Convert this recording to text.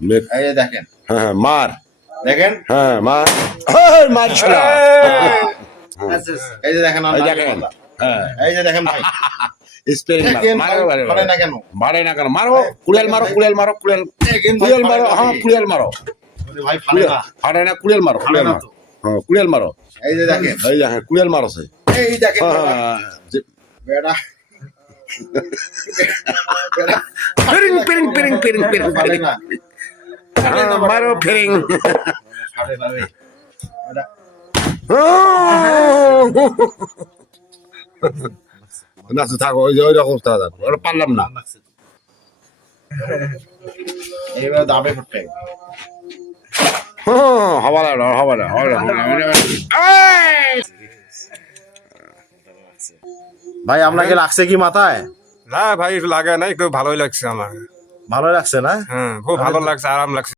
এই যে দেখেন, হ্যাঁ মার, দেখেন, হ্যাঁ মার, মারছিল। এই যে দেখেন, এই দেখেন, হ্যাঁ এই যে দেখেন ভাই, স্পেলিং দেখেন মারো, ভাই, ধরে না কেন? মারে না কেন, মারো, কুড়েল মারো, কুড়েল মারো, কুড়েল, দেখেন ভাই, কুড়েল মারো, ফাড়ে না হ্যাঁ কি? কুড়েল মারো, ওরে ভাই ফাড়ে না, ফাড়ে না, কুড়েল মারো, ফাড়ে কুড়েল না মারো, তো। হ্যাঁ কুড়েল মারো, এই যে দেখেন, এই দেখেন কুড়েল মারো সে, এই দেখেন বেটা, বেটা, বেটা, পিরিং পিরিং পিরিং পিরিং পিরিং ফাড়ে না, মারো ফিরিং, ফাড়ে না রে, বেটা। না থাকো, ওই যে ওই রকম ওরা পারলাম না। এইবার দাবে ফুটে, হওয়া লাগলো, হওয়া লাগলো, ভাই আপনাকে লাগছে কি মাথায়? না ভাই লাগে না, একটু ভালোই লাগছে আমার। ভালো লাগছে না? হ্যাঁ খুব ভালো লাগছে, আরাম লাগছে।